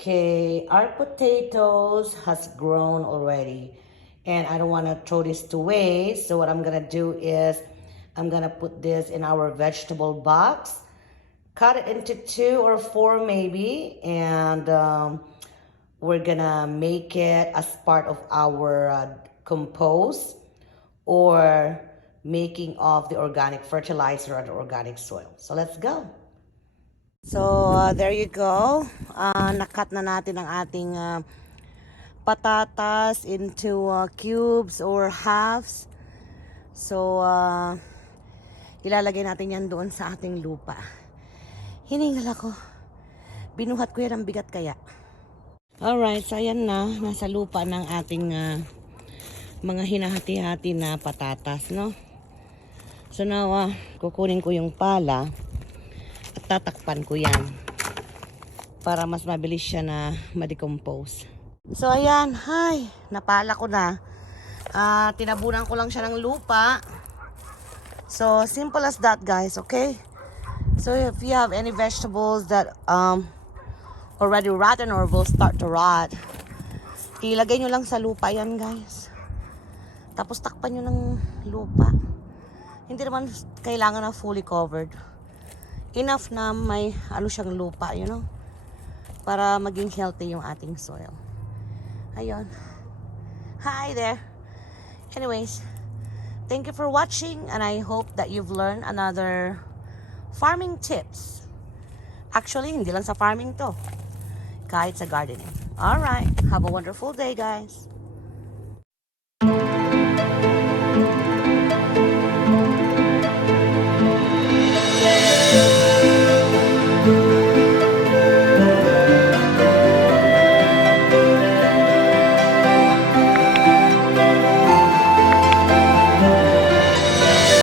Okay, our potatoes has grown already and I don't want to throw this to waste. So what I'm gonna do is I'm gonna put this in our vegetable box, cut it into 2 or 4 maybe, and we're gonna make it as part of our compost or making of the organic fertilizer or the organic soil. So let's go. So, there you go. Nakat na natin ang ating patatas into cubes or halves. So, ilalagay natin yan doon sa ating lupa. Hiningal ako. Binuhat ko yan ang bigat kaya. Alright, so ayan na. Nasa lupa ng ating mga hinahati-hati na patatas, no? So now, kukunin ko yung pala at tatakpan ko yan para mas mabilis siya na ma-decompose. So ayan, hi, napala ko na. Tinabunan ko lang siya ng lupa. So simple as that, guys, okay? So if you have any vegetables that already rotten or will start to rot, ilagay nyo lang sa lupa yan, guys. Tapos takpan nyo ng lupa. Hindi naman kailangan na fully covered. Enough na may ano siyang lupa, you know, para maging healthy yung ating soil. Ayun. Hi there. Anyways, thank you for watching and I hope that you've learned another farming tips. Actually, hindi lang sa farming to. Kahit sa gardening. Alright. Have a wonderful day, guys.